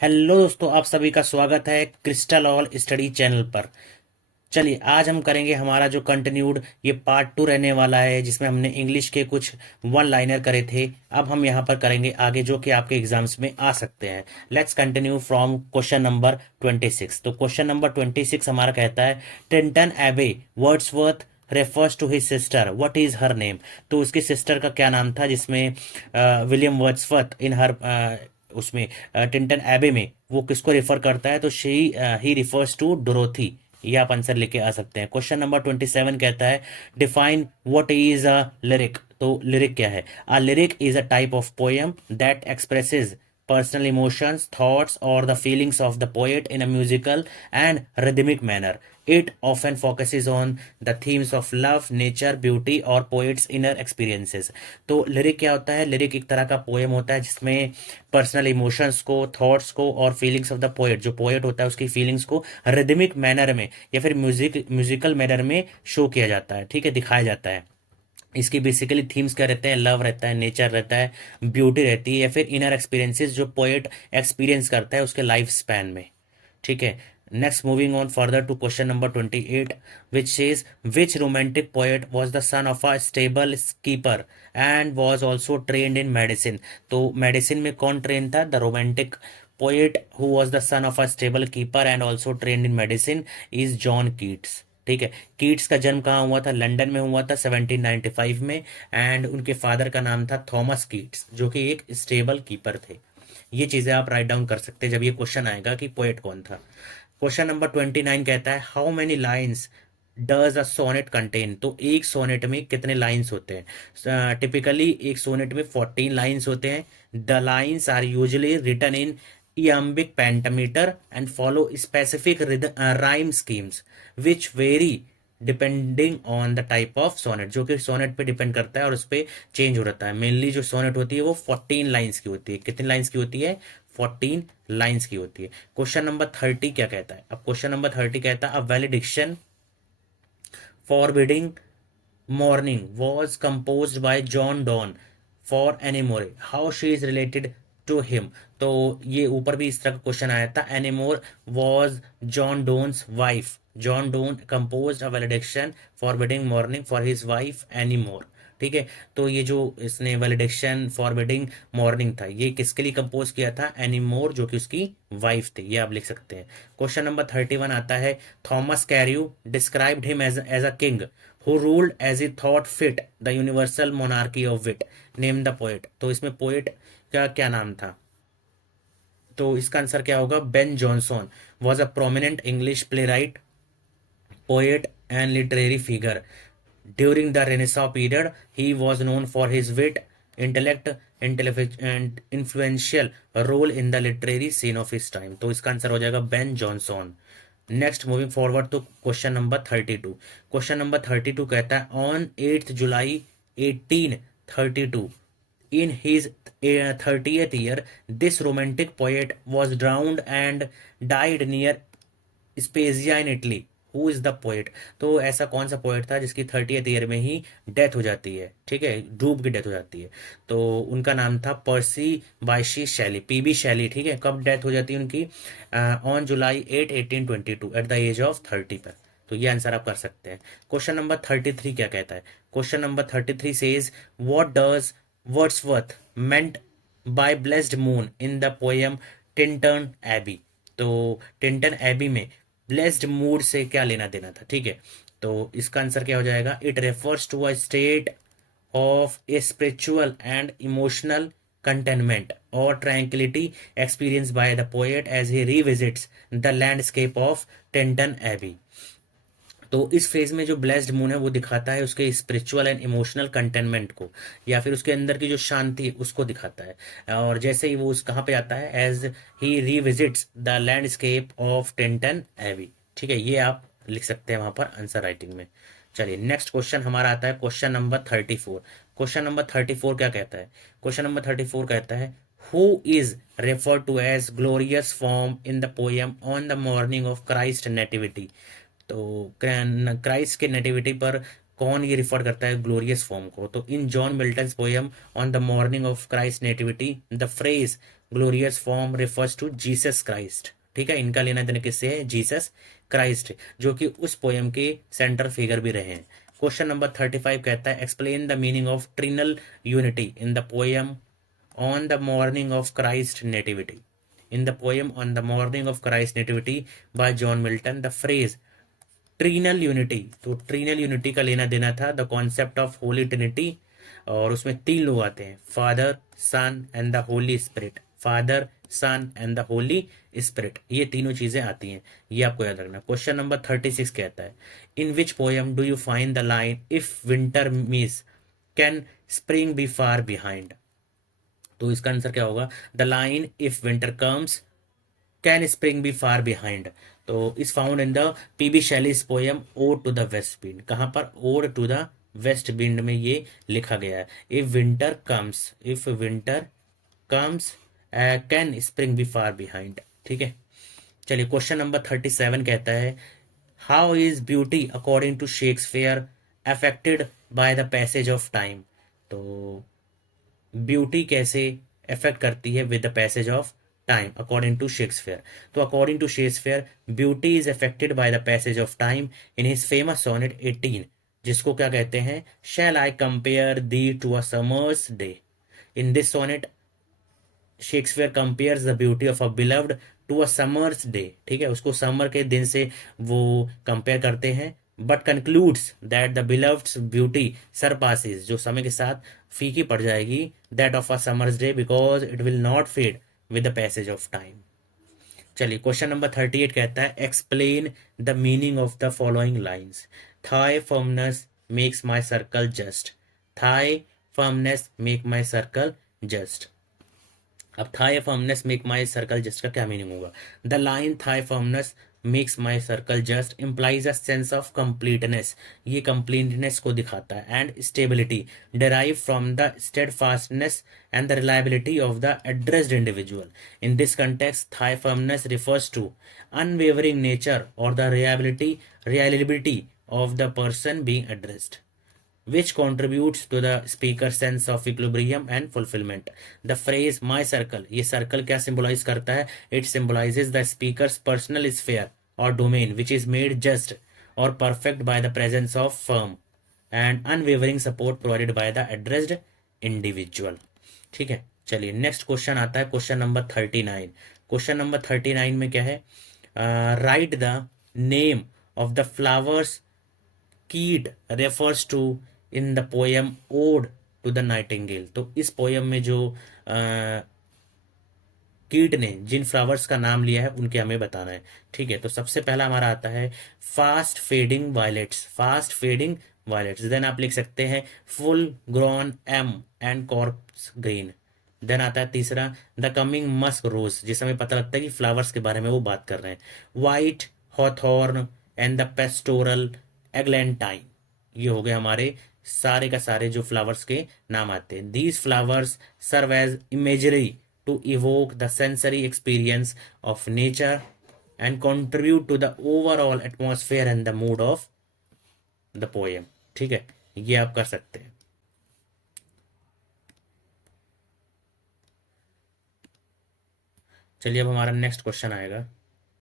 Hello दोस्तों, आप सभी का स्वागत है क्रिस्टल ऑल स्टडी चैनल पर। चलिए आज हम करेंगे हमारा जो कंटिन्यूड ये पार्ट 2 रहने वाला है, जिसमें हमने इंग्लिश के कुछ वन लाइनर करे थे। अब हम यहाँ पर करेंगे आगे, जो कि आपके एग्जाम्स में आ सकते हैं। Let's continue from question number 26। तो क्वेश्चन नंबर 26 हमारा कहता है, Tintern Abbey Wordsworth refers to his sister, what is her name. तो उसकी सिस्टर का क्या नाम था, जिसमें विलियम वर्ड्सवर्थ इन हर उसमें टिंटन एबे में वो किसको रेफर करता है, तो she he refers to Dorothy. ये आप आंसर लेके आ सकते हैं। क्वेश्चन नंबर 27 कहता है, define what is a lyric. तो लिरिक क्या है? A lyric is a type of poem that expresses personal emotions, thoughts, or the feelings of the poet in a musical and rhythmic manner. It often focuses on the themes of love, nature, beauty, or poet's inner experiences. तो lyric क्या होता है? Lyric एक तरह का poem होता है जिसमें पर्सनल इमोशंस को, थॉट्स को और फीलिंग्स ऑफ द पोएट, जो पोएट होता है उसकी फीलिंग्स को रिदमिक मैनर में या फिर म्यूजिकल मैनर में शो किया जाता है, ठीक है, दिखाया जाता है। इसकी बेसिकली थीम्स क्या रहते हैं? लव रहता है, नेचर रहता है, ब्यूटी रहती है, या फिर इनर एक्सपीरियंसेस जो पोएट एक्सपीरियंस करता है उसके लाइफ स्पैन में, ठीक है। Next, moving on further to question number 28, which says which romantic poet was the son of a stable keeper and was also trained in medicine. तो medicine में कौन ट्रेन था? The romantic poet who was the son of a stable keeper and also trained in medicine is John Keats, ठीक है। Keats का जन्म कहाँ हुआ था? लंदन में हुआ था 1795 में। एंड उनके फादर का नाम था थॉमस कीट्स, जो कि एक स्टेबल कीपर थे। ये चीजें आप राइट डाउन कर सकते हैं जब ये क्वेश्चन आएगा कि पोएट कौन था। क्वेश्चन नंबर 29 कहता है, how many lines does a sonnet contain. तो एक सोनेट में कितने लाइन्स होते हैं? टिपिकली एक सोनेट में 14 लाइन्स होते हैं। The lines are usually written in iambic pentameter and follow specific rhyme schemes which vary depending on the type of sonnet, जो कि सोनेट पे डिपेंड करता है और उस पर चेंज हो रहता है। मेनली जो सोनेट होती है वो 14 लाइन्स की होती है। कितनी लाइन्स की होती है? 14 लाइन्स की होती है। क्वेश्चन नंबर 30 क्या कहता है? अब क्वेश्चन नंबर 30 कहता है, a valediction forbidding mourning was compose by John Donne for Anne More, how she is related to him. तो ये ऊपर भी इस तरह का क्वेश्चन आया था। Anne More was John Donne's wife. John Donne compose a valediction forbidding mourning for his wife Anne More, ठीक है। तो ये जो इसने वैलिडेक्शन फॉरबिडिंग मॉर्निंग था, ये किसके लिए कंपोज किया था? एनीमोर, जो कि उसकी वाइफ थी। ये आप लिख सकते हैं। क्वेश्चन नंबर 31 आता है, Thomas Carew described him as a king who ruled as he thought fit the universal monarchy of wit, name the poet। तो इसमें पोएट का क्या नाम था? तो इसका आंसर क्या होगा? Ben Jonson was a prominent English playwright, poet and literary figure during the Renaissance period. He was known for his wit, intellect and influential role in the literary scene of his time. तो इसका answer हो जाएगा Ben Jonson. Next, moving forward तो question number 32। Question number 32 कहता है, on 8 July 1832 in his 30th year this romantic poet was drowned and died near Spezia in Italy. Who is the poet? तो ऐसा कौन सा poet था जिसकी 30th year में ही डेथ हो जाती है, ठीक है, डूब की डेथ हो जाती है। तो उनका नाम था पर्सी बायशी शैली, पीबी शैली, ठीक है। कब डेथ हो जाती है उनकी? On July 8 1822 at the age of 30 पर। तो ये आंसर आप कर सकते हैं। क्वेश्चन नंबर 33 क्या कहता है? Question number 33 says, what does Wordsworth meant by blessed moon in the poem Tintern Abbey. तो टिंटन एबी में ब्लेस्ड मूड से क्या लेना देना था, ठीक है। तो इसका आंसर क्या हो जाएगा? It refers to a state of a spiritual and emotional contentment और tranquillity experience by the poet as he revisits the landscape of Tintern Abbey. तो इस फेज में जो ब्लेस्ड मून है वो दिखाता है उसके स्पिरिचुअल एंड इमोशनल कंटेनमेंट को, या फिर उसके अंदर की जो शांति है उसको दिखाता है। और जैसे ही वो उस कहाँ पे आता है, as he revisits the landscape of Tintern Abbey, ठीक है। ये आप लिख सकते हैं वहां पर आंसर राइटिंग में। चलिए नेक्स्ट क्वेश्चन हमारा आता है क्वेश्चन नंबर 34। क्वेश्चन नंबर 34 क्या कहता है? क्वेश्चन नंबर 34 कहता है, who is refer to as glorious form in the poem on the morning of Christ nativity. तो क्राइस्ट के नेटिविटी पर कौन ये रिफर करता है ग्लोरियस फॉर्म को? तो in John Milton's poem on the morning of Christ nativity the phrase glorious form refers to Jesus Christ. ठीक है, इनका लेना देना किससे है? जीसस क्राइस्ट, जो कि उस पोएम के सेंटर फिगर भी रहे हैं। क्वेश्चन नंबर 35 कहता है explain the meaning of trinal unity in the poem on the morning of Christ nativity. In the poem on the morning of Christ's nativity by John Milton, the phrase trinal unity, तो trinal unity का लेना देना था the concept of Holy Trinity, और उसमें 3 लोग आते हैं, Father Son and the Holy Spirit. Father Son and the Holy Spirit, ये तीनों चीजें आती हैं, ये आपको याद रखना। क्वेश्चन नंबर 36 कहता है in which poem do you find the line if winter miss can spring be far behind? तो इसका आंसर क्या होगा? The line if winter comes can spring be far behind, तो is found in the P B Shelley's poem Ode to the West Wind. कहां पर? Ode to the West Wind में ये लिखा गया है। If winter comes, if winter comes can spring be far behind. ठीक है, चलिए क्वेश्चन नंबर 37 कहता है how is beauty according to Shakespeare affected by the passage of time? तो ब्यूटी कैसे अफेक्ट करती है with the passage of time according to Shakespeare? तो according to Shakespeare beauty is affected by the passage of time in his famous sonnet 18, जिसको क्या कहते हैं? Shall I compare thee to a summer's day. In this sonnet Shakespeare compares the beauty of a beloved to a summer's day. ठीक है, उसको summer के दिन से वो कंपेयर करते हैं, but concludes that the beloved beauty surpasses, जो समय के साथ फीकी पड़ जाएगी, that of a summer's day because it will not fade with the passage of time. चलिए क्वेश्चन नंबर 38 कहता है explain the meaning of the following lines. Thy firmness makes my circle just. Thy firmness make my circle just. अब thy firmness make my circle just का क्या meaning होगा? The line thy firmness makes my circle just implies a sense of completeness, ये completeness को दिखाता है, and stability derive from the steadfastness and the reliability of the addressed individual. In this context thy firmness refers to unwavering nature और the reliability of the person being addressed, which contributes to the speaker's sense of equilibrium and fulfillment. The phrase my circle, ये circle क्या symbolize करता है? It symbolizes the speaker's personal sphere or domain which is made just or perfect by the presence of firm and unwavering support provided by the addressed individual। ठीक है, चलिए next question आता है question number 39। Question number 39 में क्या है? Write the name of the flowers Keats refers to in the poem Ode to the Nightingale. तो इस पोएम में जो कीट ने जिन फ्लावर्स का नाम लिया है उनके हमें बताना है। ठीक है, तो सबसे पहला हमारा आता है fast fading violets. Fast fading violets, then आप लिख सकते हैं full grown elm and corpse green. Then आता है तीसरा द कमिंग मस्क रोज, जिससे हमें पता लगता है कि फ्लावर्स के बारे में वो बात कर रहे हैं। White hawthorn and the pastoral eglantine, ये हो गए हमारे सारे का सारे जो फ्लावर्स के नाम आते हैं। These flowers serve as imagery to evoke the sensory experience of nature and contribute to the overall atmosphere and the mood of the poem. ठीक है, ये आप कर सकते हैं। चलिए अब हमारा नेक्स्ट क्वेश्चन आएगा